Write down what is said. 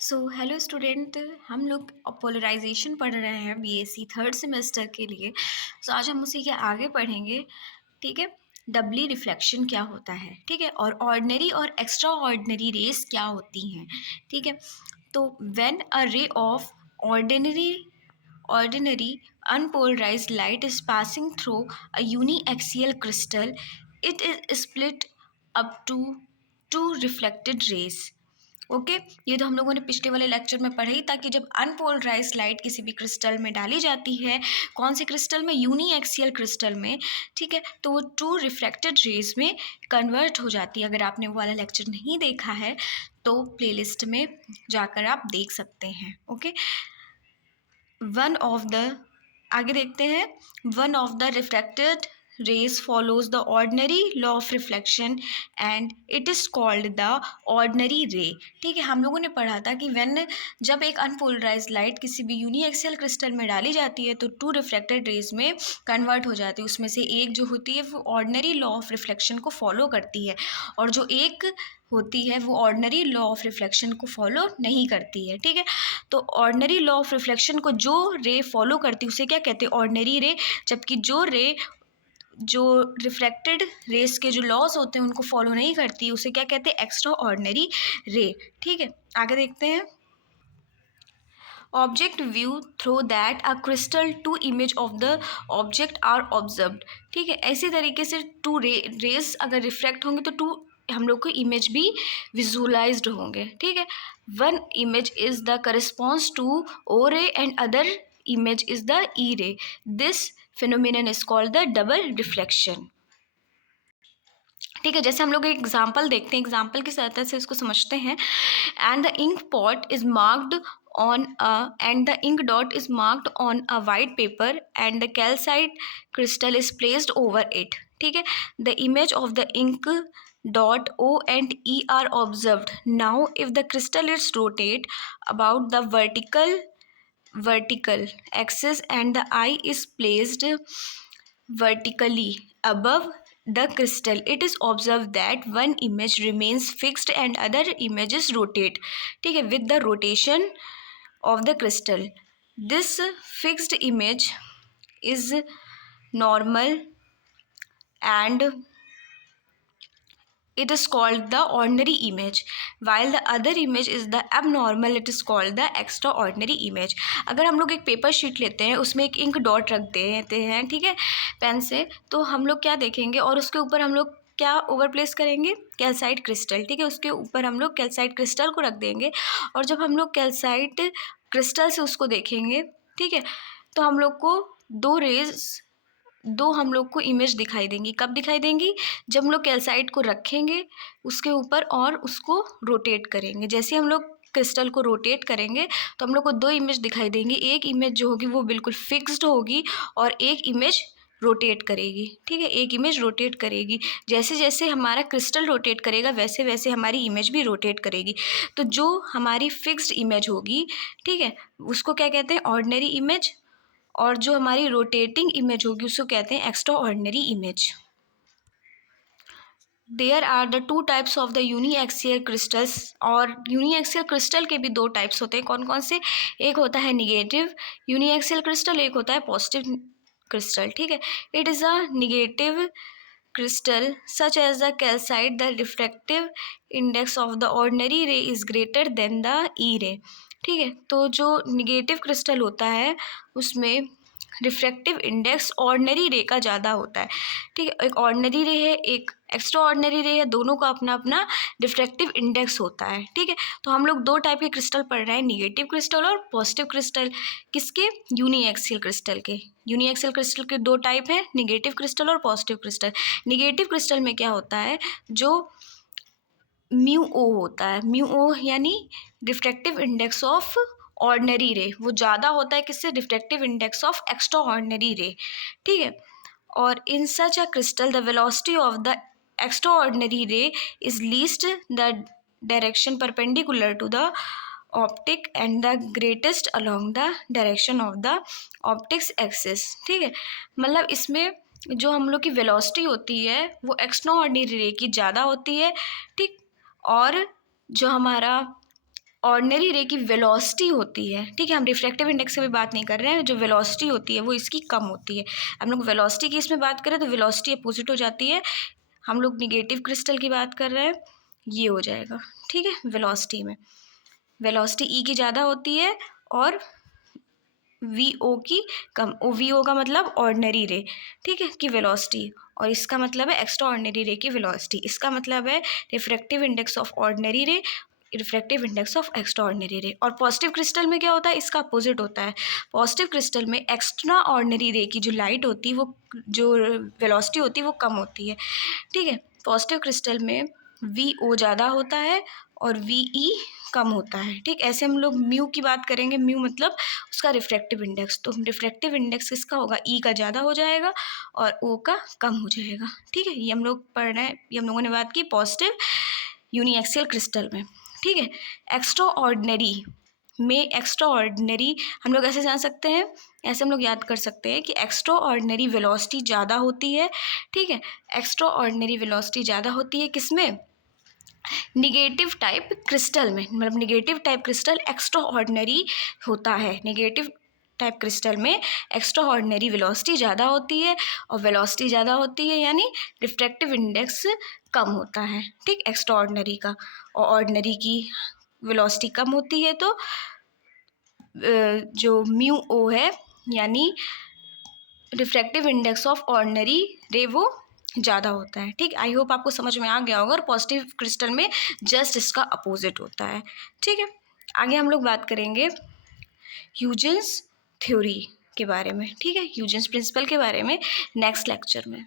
So hello student. हम लोग polarisation पढ़ रहे हैं बीएससी थर्ड सेमेस्टर के लिए। सो आज हम उसी के आगे पढ़ेंगे। ठीक है, डबली रिफ्लेक्शन क्या होता है, ठीक है, और ऑर्डिनरी और एक्स्ट्रा ऑर्डिनरी रेस क्या होती हैं। ठीक है, तो when a ray of ordinary unpolarized light is passing through a uniaxial crystal, it is split up to two reflected rays. Okay ये तो हम लोगों ने पिछले वाले लेक्चर में पढ़ा ही था कि जब अनपोलराइज लाइट किसी भी क्रिस्टल में डाली जाती है, कौन से क्रिस्टल में, यूनिएक्सियल क्रिस्टल में, ठीक है, तो वो टू रिफ्लेक्टेड रेज में कन्वर्ट हो जाती है। अगर आपने वो वाला लेक्चर नहीं देखा है तो प्लेलिस्ट में जाकर आप देख सकते हैं। ओके, वन ऑफ द आगे देखते हैं, one of the reflected rays follows the ordinary law of reflection and it is called the ordinary ray। ठीक है, हम लोगों ने पढ़ा था कि when जब एक अनपोलराइज लाइट किसी भी यूनिएक्सियल क्रिस्टल में डाली जाती है तो टू रिफ्लेक्टेड रेज में कन्वर्ट हो जाती है। उसमें से एक जो होती है वो ऑर्डिनरी लॉ ऑफ रिफ्लेक्शन को फॉलो करती है और जो एक होती है वो ऑर्डिनरी लॉ ऑफ रिफ्लेक्शन को फॉलो नहीं करती है। ठीक है, तो ऑर्डिनरी लॉ ऑफ रिफ्लेक्शन को जो रे फॉलो करती है उसे क्या कहते हैं, ऑर्डिनरी रे। जबकि जो रिफ्लेक्टेड रेस के जो लॉज होते हैं उनको फॉलो नहीं करती उसे क्या कहते हैं, एक्स्ट्रा ऑर्डिनरी रे। ठीक है, आगे देखते हैं। Object view through that a crystal to image of the object are observed. ठीक है, ऐसी तरीके से टू रेस अगर रिफ्लेक्ट होंगे तो टू हम लोग को इमेज भी विजुअलाइज्ड होंगे। ठीक है, one image is the corresponds to O ray and other image is the E ray. This phenomenon is called the double reflection। ठीक है, जैसे हम लोग एक एग्जाम्पल देखते हैं, एग्जाम्पल की सहायता से इसको समझते हैं। And the ink pot is marked on a and the ink dot is marked on a white paper and the calcite crystal is placed over it। ठीक है, the image of the ink dot O and E are observed। now if the crystal is rotate about the vertical axis and the eye is placed vertically above the crystal, it is observed that one image remains fixed and other images rotate। ठीक है, with the rotation of the crystal this fixed image is normal and it is called the ordinary image, while the other image is the abnormal, it is called the extraordinary image। अगर हम लोग एक paper sheet लेते हैं, उसमें एक ink dot रख देते हैं, ठीक है, पेन से, तो हम लोग क्या देखेंगे और उसके ऊपर हम लोग क्या ओवर प्लेस करेंगे, कैल्साइट क्रिस्टल। ठीक है, उसके ऊपर हम लोग कैल्साइट क्रिस्टल को रख देंगे और जब हम लोग कैल्साइट क्रिस्टल से उसको देखेंगे, ठीक है, तो हम लोग को दो हम लोग को इमेज दिखाई देंगी। कब दिखाई देंगी, जब हम लोग कैल्साइट को रखेंगे उसके ऊपर और उसको रोटेट करेंगे। जैसे हम लोग क्रिस्टल को रोटेट करेंगे तो हम लोग को दो इमेज दिखाई देंगी। एक इमेज जो होगी वो बिल्कुल फिक्स्ड होगी और एक इमेज रोटेट करेगी। ठीक है, एक इमेज रोटेट करेगी। जैसे जैसे हमारा क्रिस्टल रोटेट करेगा वैसे वैसे हमारी इमेज भी रोटेट करेगी। तो जो हमारी फिक्स्ड इमेज होगी, ठीक है, उसको क्या कहते हैं, ऑर्डिनरी इमेज, और जो हमारी रोटेटिंग इमेज होगी उसको कहते हैं extraordinary image. There are the two types of the uniaxial crystals, और यूनिएक्सियल क्रिस्टल के भी दो टाइप्स होते हैं। कौन कौन से, एक होता है निगेटिव यूनिएक्सियल क्रिस्टल, एक होता है पॉजिटिव क्रिस्टल। ठीक है, it is a negative crystal such as the calcite, the refractive index of the ordinary ray is greater than the E ray। ठीक है, तो जो निगेटिव क्रिस्टल होता है उसमें रिफ्रैक्टिव इंडेक्स ऑर्डिनरी रे का ज़्यादा होता है। ठीक है, एक ऑर्डिनरी रे है, एक एक्स्ट्रा ऑर्डिनरी रे है, दोनों का अपना अपना रिफ्रैक्टिव इंडेक्स होता है। ठीक है, तो हम लोग दो टाइप के क्रिस्टल पढ़ रहे हैं, निगेटिव क्रिस्टल और पॉजिटिव क्रिस्टल। किसके, यूनिएक्सियल क्रिस्टल के। यूनिएक्सियल क्रिस्टल के दो टाइप हैं, निगेटिव क्रिस्टल और पॉजिटिव क्रिस्टल। निगेटिव क्रिस्टल में क्या होता है, जो म्यू ओ होता है, म्यू ओ यानी रिफ्रैक्टिव इंडेक्स ऑफ ऑर्डिनरी रे, वो ज़्यादा होता है किससे, refractive index of extraordinary ray. ठीक है, और in such a crystal the velocity of the extraordinary ray is least the direction perpendicular to the optic and the greatest along the direction of the optics axis. ठीक है, मतलब इसमें जो हम लोग की वेलोसिटी होती है वो एक्स्ट्रा ऑर्डिनरी रे की ज़्यादा होती है। ठीक, और जो हमारा ऑर्डिनरी रे की वेलोसिटी होती है, ठीक है, हम रिफ्रैक्टिव इंडेक्स की भी बात नहीं कर रहे हैं, जो वेलोसिटी होती है वो इसकी कम होती है। हम लोग वेलोसिटी की इसमें बात करें तो वेलोसिटी अपोजिट हो जाती है, हम लोग निगेटिव क्रिस्टल की बात कर रहे हैं, ये हो जाएगा, ठीक है। वेलोसिटी में वेलोसिटी ई की ज़्यादा होती है और वी ओ की कम। ओ वी ओ का मतलब ऑर्डिनरी रे, ठीक है, की वेलोसिटी, और इसका मतलब है एक्स्ट्रा ऑर्डिनरी रे की वेलोसिटी। इसका मतलब है रिफ्रैक्टिव इंडेक्स ऑफ ऑर्डिनरी रे, refractive index of extraordinary रे। और पॉजिटिव क्रिस्टल में क्या होता है, इसका अपोजिट होता है। पॉजिटिव क्रिस्टल में एक्स्ट्रा ऑर्डिनरी रे की जो लाइट होती है वो, जो वेलोसिटी होती है वो कम होती है, ठीक है। पॉजिटिव क्रिस्टल में वी ओ ज़्यादा होता है और वी ई कम होता है, ठीक। ऐसे हम लोग म्यू की बात करेंगे, म्यू मतलब उसका रिफ्रैक्टिव इंडेक्स, तो रिफ्रैक्टिव इंडेक्स किसका होगा, ई का ज़्यादा हो जाएगा और ओ का कम हो जाएगा, ठीक है। ये हम लोग पढ़ रहे हैं, ये हम लोगों ने बात की पॉजिटिव यूनिएक्सियल क्रिस्टल में, ठीक है। एक्स्ट्रा ऑर्डिनरी में, एक्स्ट्रा ऑर्डिनरी हम लोग ऐसे जान सकते हैं, ऐसे हम लोग याद कर सकते हैं कि एक्स्ट्रा ऑर्डिनरी वेलोसिटी ज़्यादा होती है, ठीक है। एक्स्ट्रा ऑर्डिनरी वेलोसिटी ज़्यादा होती है किसमें, निगेटिव टाइप क्रिस्टल में, मतलब negative type crystal extra ordinary होता है। निगेटिव टाइप क्रिस्टल में एक्स्ट्रा ऑर्डिनरी वेलोसिटी ज़्यादा होती है, और वेलोसिटी ज़्यादा होती है यानी रिफ्रैक्टिव इंडेक्स कम होता है, ठीक, एक्स्ट्रा ऑर्डिनरी का। और ऑर्डिनरी की वेलोसिटी कम होती है तो जो म्यू ओ है यानी रिफ्रैक्टिव इंडेक्स ऑफ ऑर्डिनरी रे वो ज़्यादा होता है, ठीक। आई होप आपको समझ में आ गया होगा। और पॉजिटिव क्रिस्टल में जस्ट इसका अपोजिट होता है, ठीक है। आगे हम लोग बात करेंगे ह्यूजेंस थ्योरी के बारे में, ठीक है, ह्यूजेंस प्रिंसिपल के बारे में नेक्स्ट लेक्चर में।